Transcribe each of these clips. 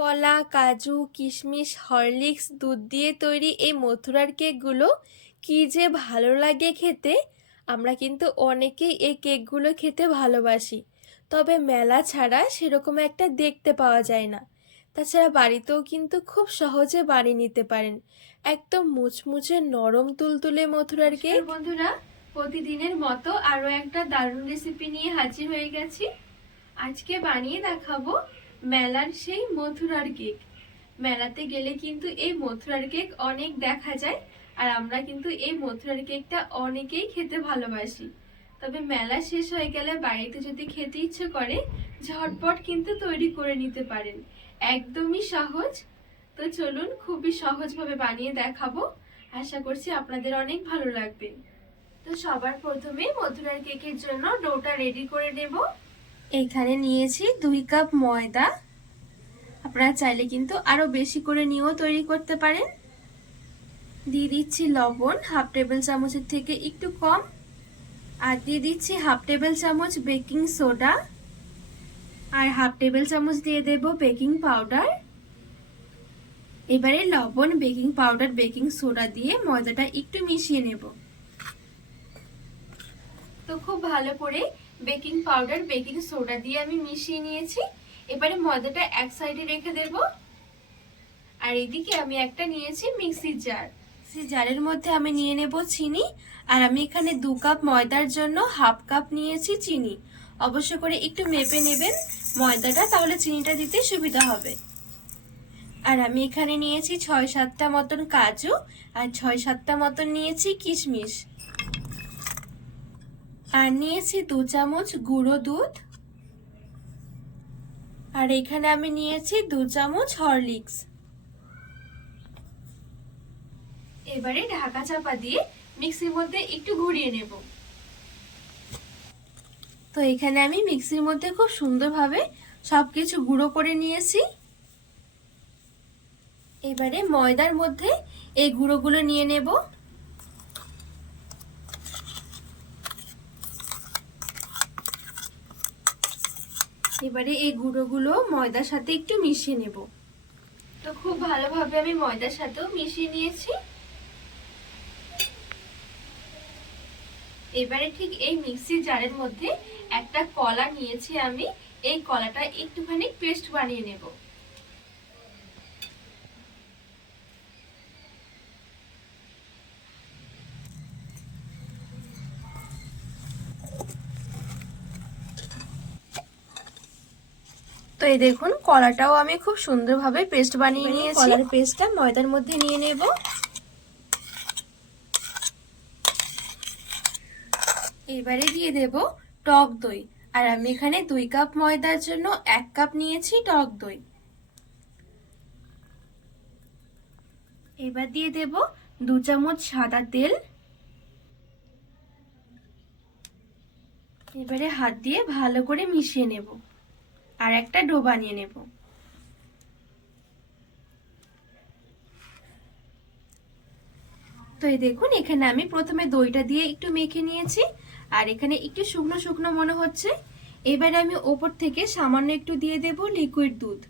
কলা কাজু কিশমিশ হরলিক্স দুধ দিয়ে তৈরি এই মথুরার কেকগুলো কি যে ভালো লাগে খেতে। আমরা কিন্তু অনেকেই এই কেকগুলো খেতে ভালোবাসি। তবে মেলা ছাড়া সেরকম একটা দেখতে পাওয়া যায় না। তাছাড়া বাড়িতেও কিন্তু খুব সহজে বানিয়ে নিতে পারেন। একদম মুচমুচে নরম তুলতুলে মথুরার কেক। বন্ধুরা প্রতিদিনের মতো আরও একটা দারুণ রেসিপি নিয়ে হাজির হয়ে গেছি। আজকে বানিয়ে দেখাবো মেলার সেই মথুরার কেক। মেলাতে গেলে কিন্তু এই মথুরার কেক অনেক দেখা যায়, আর আমরা কিন্তু এই মথুরার কেকটা অনেকেই খেতে ভালোবাসি। তবে মেলা শেষ হয়ে গেলে বাড়িতে যদি খেতে ইচ্ছে করে, ঝটপট কিন্তু তৈরি করে নিতে পারেন। একদমই সহজ। তো চলুন খুবই সহজভাবে বানিয়ে দেখাবো। আশা করছি আপনাদের অনেক ভালো লাগবে। তো সবার প্রথমে মথুরার কেকের জন্য ডোটা রেডি করে নেব। এখানে নিয়েছি দুই কাপ ময়দা। আপনারা চাইলে কিন্তু আরও বেশি করে নিয়েও তৈরি করতে পারেন। দিয়ে দিচ্ছি লবণ, হাফ টেবিল চামচের থেকে একটু কম। আর দিয়ে দিচ্ছি হাফ টেবিল চামচ বেকিং সোডা। আর হাফ টেবিল চামচ দিয়ে দেব বেকিং পাউডার। এবারে লবণ, বেকিং পাউডার, বেকিং সোডা দিয়ে ময়দাটা একটু মিশিয়ে নেব। তো খুব ভালো করে বেকিং পাউডার, বেকিং সোডা দিয়ে আমি মিশিয়ে নিয়েছি। এবারে ময়দাটা এক সাইডে রেখে দেব। আর এদিকে আমি একটা নিয়েছি মিক্সির জার। সেই জারের মধ্যে আমি নিয়ে নেব চিনি। আর আমি এখানে দু কাপ ময়দার জন্য হাফ কাপ নিয়েছি চিনি। অবশ্য করে একটু মেপে নেবেন ময়দাটা, তাহলে চিনিটা দিতে সুবিধা হবে। আর আমি এখানে নিয়েছি ছয় সাতটা মতন কাজু। আর ছয় সাতটা মতন নিয়েছি কিশমিশ। আর নিয়েছি দু চামচ গুঁড়ো দুধ। আর এখানে আমি নিয়েছি দু চামচ হরলিক্স। এবারে ঢাকা চাপা দিয়ে মিক্সির মধ্যে একটু ঘুরিয়ে নেব। তো এখানে আমি মিক্সির মধ্যে খুব সুন্দরভাবে সবকিছু গুঁড়ো করে নিয়েছি। এবারে ময়দার মধ্যে এই গুঁড়োগুলো নিয়ে নেব। এবারে এই গুঁড়োগুলো ময়দার সাথে একটু মিশিয়ে নেব। তো খুব ভালোভাবে আমি ময়দার সাথেও মিশিয়ে নিয়েছি। এবারে ঠিক এই মিক্সি জারের মধ্যে একটা কলা নিয়েছি আমি। এই কলাটা একটুখানি পেস্ট বানিয়ে নেব। তো এই দেখুন কলাটাও আমি খুব সুন্দরভাবে পেস্ট বানিয়ে নিয়েছি। কলার পেস্টটা ময়দার মধ্যে নিয়ে নেব। এবারে দিয়ে দেব টক দই। আর আমি এখানে দুই কাপ ময়দার জন্য এক কাপ নিয়েছি টক দই। এবার দিয়ে দেব দু চামচ সাদা তেল। এবারে হাত দিয়ে ভালো করে মিশিয়ে নেব। আর একটা ডো বানিয়ে নেব। তো এই দেখুন, এখানে আমি প্রথমে দইটা দিয়ে একটু মেখে নিয়েছি, আর এখানে একটু শুকনো শুকনো মনে হচ্ছে। এবারে আমি ওপর থেকে সামান্য একটু দিয়ে দেব লিকুইড দুধ।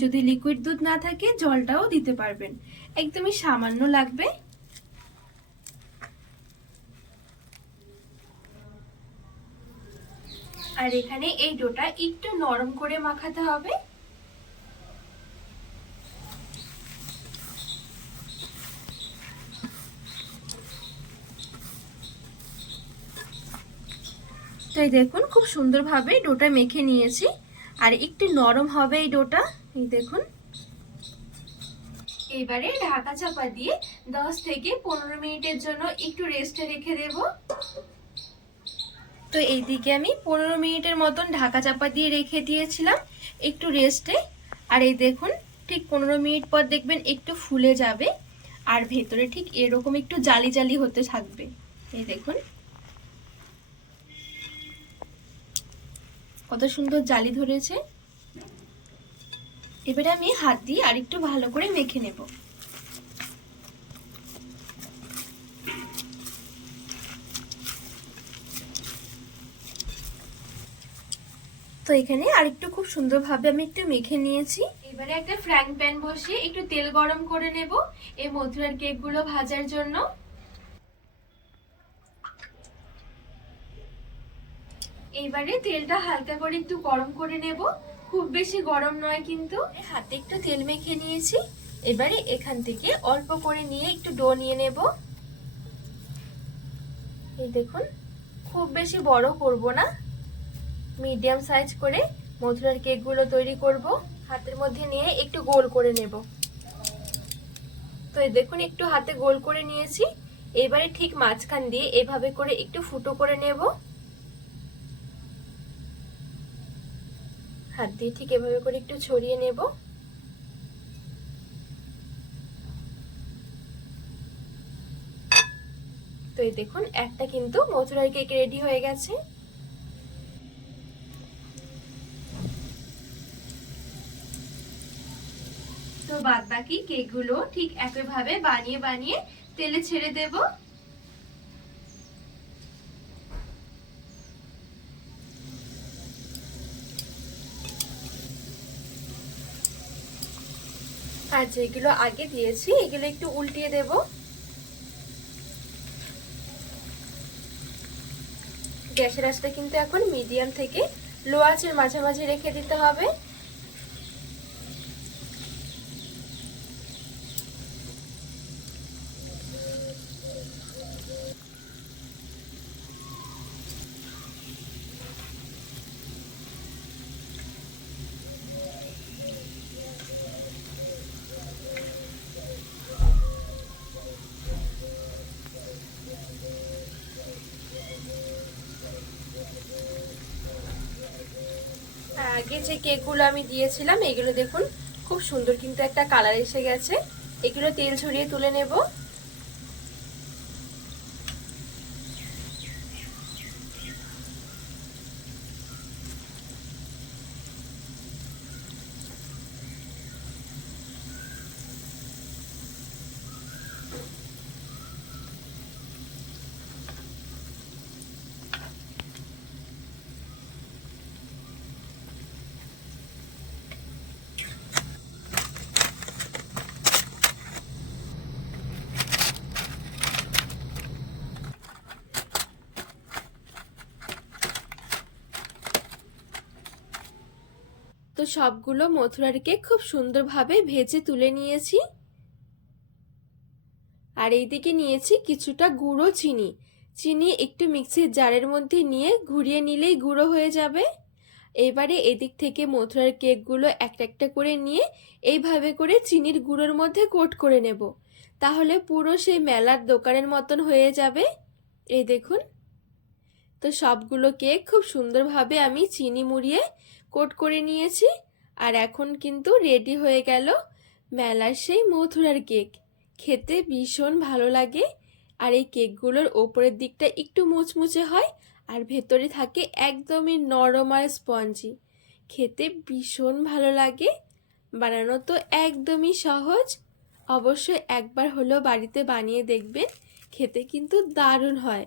যদি লিকুইড দুধ না থাকে, জলটাও দিতে পারবেন। একদমই সামান্য লাগবে। আর এখানে এই ডোটা একটু নরম করে মাখাতে হবে। তো এই দেখুন, খুব সুন্দরভাবে ডোটা মেখে নিয়েছি। আর একটু নরম হবে এই ডোটা, এই দেখুন। এবারে ঢাকা চাপা দিয়ে দশ থেকে পনেরো মিনিটের জন্য একটু রেস্টে রেখে দেব। তো এইদিকে আমি পনেরো মিনিটের মতন ঢাকা চাপা দিয়ে রেখে দিয়েছিলাম একটু রেস্টে আর এই দেখুন, ঠিক পনেরো মিনিট পর দেখবেন একটু ফুলে যাবে আর ভেতরে ঠিক এরকম একটু জালি জালি হতে থাকবে। এই দেখুন। কত সুন্দর জালি ধরেছে। এবারে আমি হাত দিয়ে আর একটু ভালো করে মেখে নেব। তো এখানে। আরেকটু খুব সুন্দরভাবে আমি একটু মেখে নিয়েছি। এবারে একটা ফ্রাইং প্যান বসিয়ে একটু তেল গরম করে নেব এই মথুরার কেকগুলো ভাজার জন্য। এবারে তেলটা হালকা করে একটু গরম করে নেব। খুব বেশি গরম নয় কিন্তু। হাতে একটু তেল মেখে নিয়েছি। এবারে এখান থেকে অল্প করে নিয়ে একটু ডো নিয়ে নেব। এই দেখুন, খুব বেশি বড় করব না। মিডিয়াম সাইজ করে মথুরার কেকগুলো তৈরি করব। হাতের মধ্যে নিয়ে একটু গোল করে নেব। তো দেখুন, একটু হাতে গোল করে নিয়েছি। এবারে ঠিক মাঝখান দিয়ে এভাবে করে একটু ফুটো করে নেব। হাত দিয়ে ঠিক এভাবে করে একটু ছড়িয়ে নেব। তো এই দেখুন, একটা কিন্তু মথুরার কেক রেডি হয়ে গেছে। বাদ বাকি কেকগুলো ঠিক একইভাবে বানিয়ে বানিয়ে তেলে ছেড়ে দেব। আর যেগুলো আগে দিয়েছি, এগুলো একটু উল্টিয়ে দেব। গ্যাসের আঁচটা কিন্তু এখন মিডিয়াম থেকে লো আঁচের মাঝামাঝি রেখে দিতে হবে। আগে যে কেকগুলো আমি দিয়েছিলাম, এগুলো দেখুন, খুব সুন্দর কিন্তু একটা কালার এসে গেছে। এগুলো তেল ছড়িয়ে তুলে নেব। সবগুলো মথুরার কেক খুব সুন্দরভাবে ভেজে তুলে নিয়েছি। আর এইদিকে নিয়েছি কিছুটা গুঁড়ো চিনি। চিনি একটু মিক্সির জারের মধ্যে নিয়ে ঘুরিয়ে নিলেই গুঁড়ো হয়ে যাবে। এবারে এদিক থেকে মথুরার কেকগুলো একটা একটা করে নিয়ে এইভাবে করে চিনির গুঁড়োর মধ্যে কোট করে নেব। তাহলে পুরো সেই মেলার দোকানের মতন হয়ে যাবে। এই দেখুন। তো সবগুলো কেক খুব সুন্দরভাবে আমি চিনি মুড়িয়ে কোট করে নিয়েছি আর এখন কিন্তু রেডি হয়ে গেল মেলার সেই মথুরার কেক। খেতে ভীষণ ভালো লাগে আর এই কেকগুলোর ওপরের দিকটা একটু মুচমুচে হয় আর ভেতরে থাকে একদমই নরম আর স্পঞ্জি। খেতে ভীষণ ভালো লাগে, বানানো তো একদমই সহজ। অবশ্যই একবার হলেও বাড়িতে বানিয়ে দেখবেন, খেতে কিন্তু দারুণ হয়।